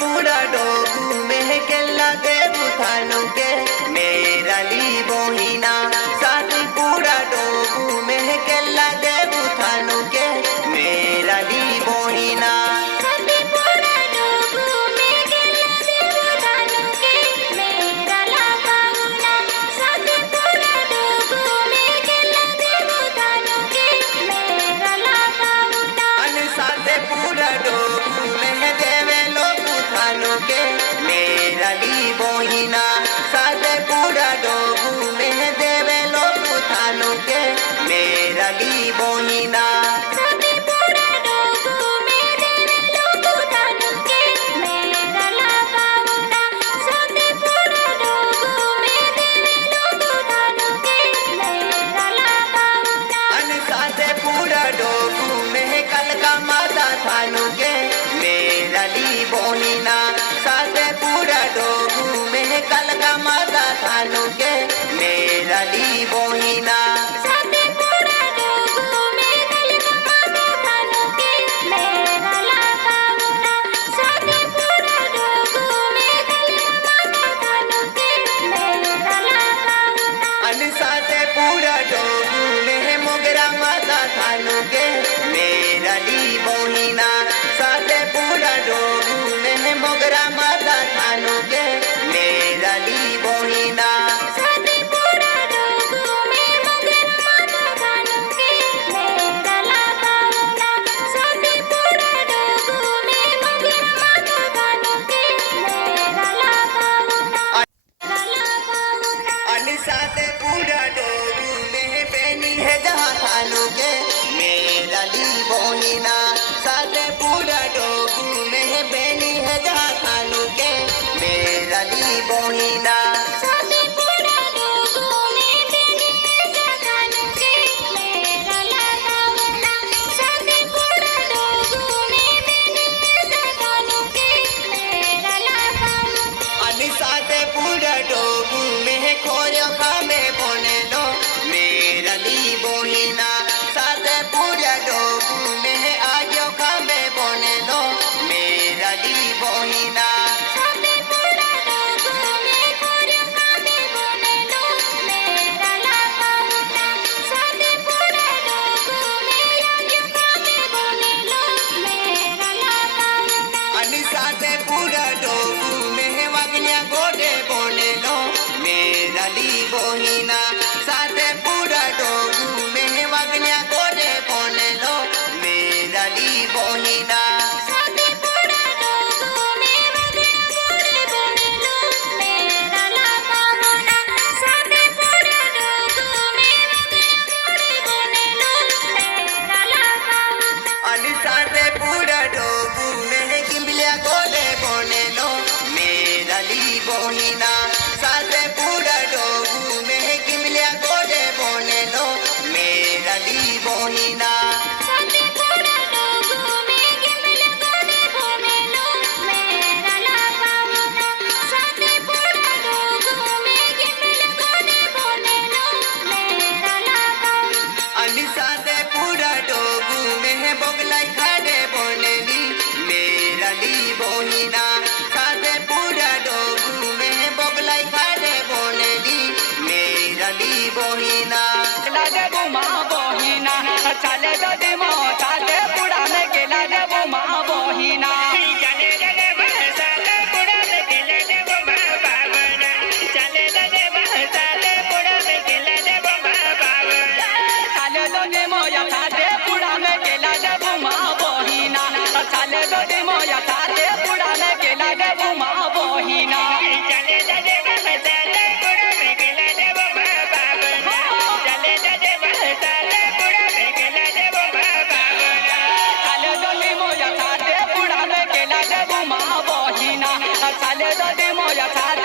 पूरा डोगू में केला दे बुथानु के मेरा ली बोहिना साथ पूरा डोगू में केला दे बुथानु के मेरा ली बोहिना पूरा डोगू में देवे लो बुथानु के मेरा ली बोहिना साथे पूरा डोगू में देवे लो बुथानु के मेरा ली बोहिना थानु के मेरा ली बोहिना साथे पूरा डोगू में कल का माता थानु के मेरा ली बोहिना साथे पूरा डोगू में मोगरा माता थानु के मेरा ली बोहिना साथे पूरा डोगू में मोगरा माता थानु के मेरा ली बोहिना साथे पूरा डोगू में बेनी है जहाँ थानु के मेरा ली बोहिना साथे पूरा डोगू में बेनी है जहाँ थानु के मेरा ली बोहिना साथे पूरा डोगू में खोरियो खामे बोने लो मेरा ली बोहिना साथे पूरा डोगू में आजो खामे बोने लो मेरा ली बोहिना साथे पूरा डोगू में वगनिया गोडे बोने लो मेरा ली बोहिना साथे पूरा डोगू में वगनिया गोडे बोने लो मेरा ली बोहिना साथे पूरा डोगू में किम्बलिया गोडे बोने लो मेरा ली बोहिना साथे पूरा डोगू में किम्बलिया गोडे बोने लो मेरा ली बोहिना साथे पूरा डोगू में बोगलाई खाड़े बोने ली मेरा ली बोहिना साथे पूरा डोगू में बोगलाई खाड़े बोने ली मेरा ली बोहिना देबू माँ बोहिना चले दे मो चाले पूरा में गेला देबू माँ बोहिना चले दे मोया ताते पूरा में गेला देबू माँ बोहिना चले दे मोया ताते